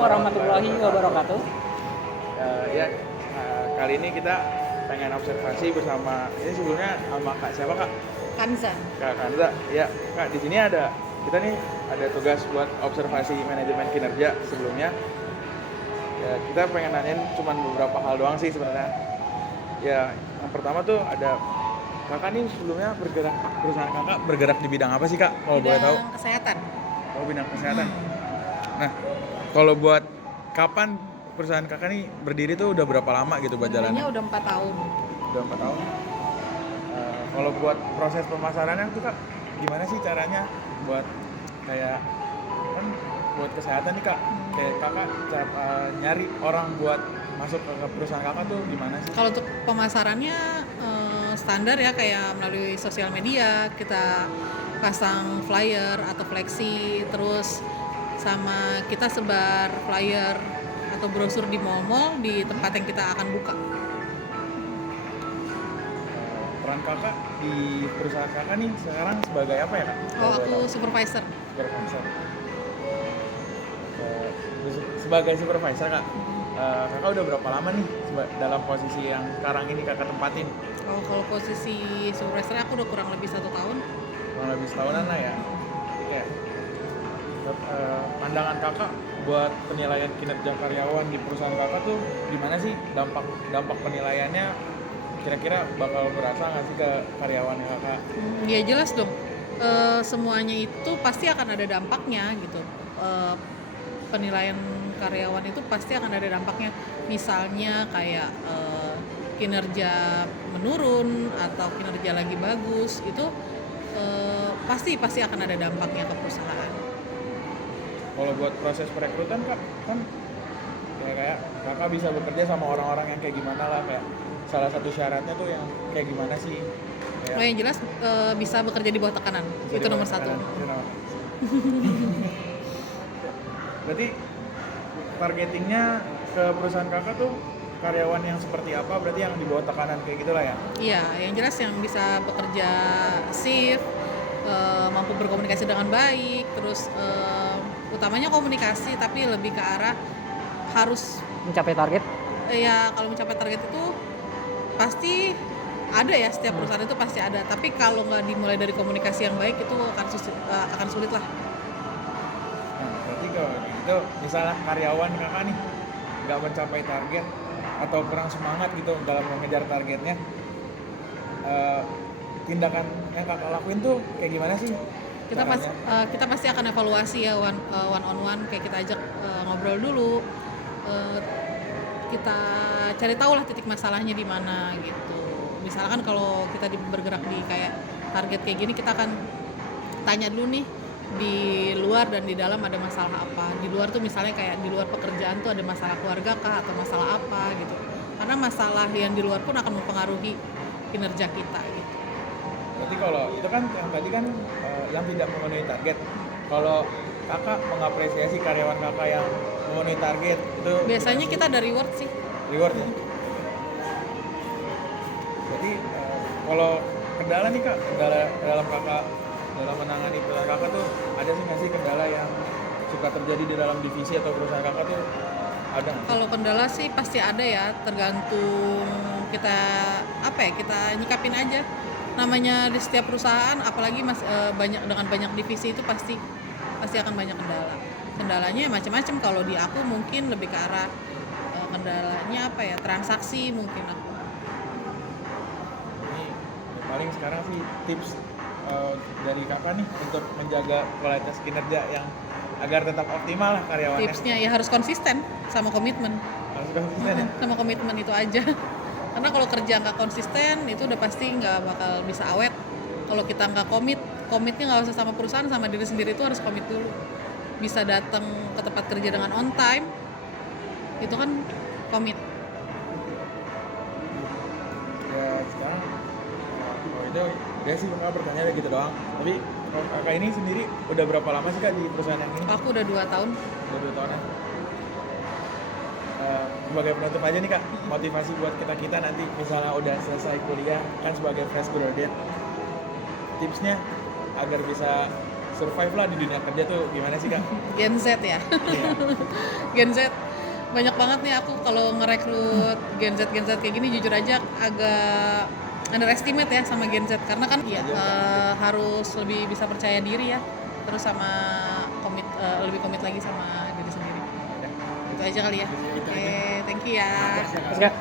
warahmatullahi wabarakatuh. Kali ini kita pengen observasi bersama, ini sebelumnya sama Kak siapa Kak? Kanza. Kak Kanza. Ya, Kak di sini kita nih ada tugas buat observasi manajemen kinerja sebelumnya. Ya, kita pengen nanyain cuma beberapa hal doang sih sebenarnya. Ya, yang pertama tuh ada Kakak nih sebelumnya perusahaan Kakak bergerak di bidang apa sih Kak? Kalau boleh tahu? Bidang kesehatan. Oh, bidang kesehatan. Nah, kalau buat kapan perusahaan Kakak nih berdiri tuh udah berapa lama gitu buat jalannya? Berdirinya udah 4 tahun. Udah 4 tahun. Kalau buat proses pemasarannya tuh Kak, gimana sih caranya buat kayak kan buat kesehatan nih Kak? Kayak Kakak nyari orang buat masuk ke perusahaan Kakak tuh gimana sih? Kalau untuk pemasarannya standar ya, kayak melalui sosial media, kita pasang flyer atau flexi, terus sama kita sebar flyer atau brosur di mall-mall di tempat yang kita akan buka. Peran Kakak di perusahaan Kakak nih sekarang sebagai apa ya Kak? Oh, aku supervisor. Supervisor. Sebagai supervisor Kak, Kakak udah berapa lama nih dalam posisi yang sekarang ini Kakak tempatin? Oh, kalau posisi supervisor aku udah kurang lebih 1 tahun. Kurang lebih setahunan lah ya. Oke. Pandangan Kakak buat penilaian kinerja karyawan di perusahaan Kakak tuh gimana sih? Dampak penilaiannya kira-kira bakal berasa nggak sih ke karyawan Kakak? Ya jelas dong. Semuanya itu pasti akan ada dampaknya gitu. Penilaian karyawan itu pasti akan ada dampaknya. Misalnya kayak kinerja menurun atau kinerja lagi bagus, itu pasti akan ada dampaknya ke perusahaan. Kalau buat proses perekrutan Kak, kan kayak Kakak bisa bekerja sama orang-orang yang kayak gimana lah, kayak salah satu syaratnya tuh yang kayak gimana sih? Kayak Oh, yang jelas bisa bekerja di bawah tekanan. Itu nomor 1. Berarti targetingnya ke perusahaan Kakak tuh karyawan yang seperti apa? Berarti yang di bawah tekanan kayak gitulah ya? Iya, yang jelas yang bisa bekerja shift, mampu berkomunikasi dengan baik, terus utamanya komunikasi, tapi lebih ke arah harus Mencapai target. ya, kalau mencapai target itu pasti ada ya, setiap perusahaan itu pasti ada, tapi kalau nggak dimulai dari komunikasi yang baik itu akan sulit lah. Nah, berarti kalau gitu, misalnya karyawan Kakak nih nggak mencapai target atau kurang semangat gitu dalam mengejar targetnya, tindakan yang Kakak lakuin tuh kayak gimana sih? Kita pasti akan evaluasi ya, one on one, kayak kita ajak ngobrol dulu, kita cari tahu lah titik masalahnya di mana gitu. Misalkan kalau kita bergerak di kayak target kayak gini, kita akan tanya dulu nih, di luar dan di dalam ada masalah apa. Di luar tuh misalnya kayak di luar pekerjaan tuh ada masalah keluarga kah atau masalah apa gitu. Karena masalah yang di luar pun akan mempengaruhi kinerja kita gitu. Berarti kalau itu kan yang tadi kan yang tidak memenuhi target. Kalau Kakak mengapresiasi karyawan Kakak yang memenuhi target itu Biasanya kita ada reward sih. reward ya. Jadi kalau kendala nih Kak, kendala dalam Kakak dalam menangani perusahaan Kakak tuh ada sih nggak sih kendala yang suka terjadi di dalam divisi atau perusahaan Kakak tuh ada nggak? Kalau kendala sih pasti ada ya, tergantung kita kita nyikapin aja. Namanya di setiap perusahaan, apalagi dengan banyak divisi itu pasti akan banyak kendala. Kendalanya macam-macam. Kalau di aku mungkin lebih ke arah kendalanya transaksi mungkin aku. Ini paling sekarang sih tips dari Kakak nih untuk menjaga kualitas kinerja yang agar tetap optimal lah karyawannya. Tipsnya ya harus konsisten sama komitmen. Harus konsisten ya. Sama komitmen itu aja. Karena kalau kerja nggak konsisten itu udah pasti nggak bakal bisa awet. Kalau kita nggak komitnya nggak usah sama perusahaan, sama diri sendiri itu harus komit dulu. Bisa datang ke tempat kerja dengan on time, itu kan komit. Ya sekarang itu dia sih Kakak bertanya gitu doang. Tapi kalau Kakak ini sendiri udah berapa lama sih Kak di perusahaan yang ini? Aku udah 2 tahun. Udah 2 tahun ya. Sebagai penutup aja nih Kak, motivasi buat kita nanti misalnya udah selesai kuliah kan sebagai fresh graduate, tipsnya agar bisa survive lah di dunia kerja tuh gimana sih Kak? Gen Z ya. Iya. Gen Z banyak banget nih aku kalau ngerekrut Gen Z kayak gini jujur aja agak underestimate ya sama Gen Z karena kan ya harus lebih bisa percaya diri ya, terus sama lebih komit lagi sama diri sendiri. Ya. Itu aja kali ya. Oke, thank you ya. Terus Kak,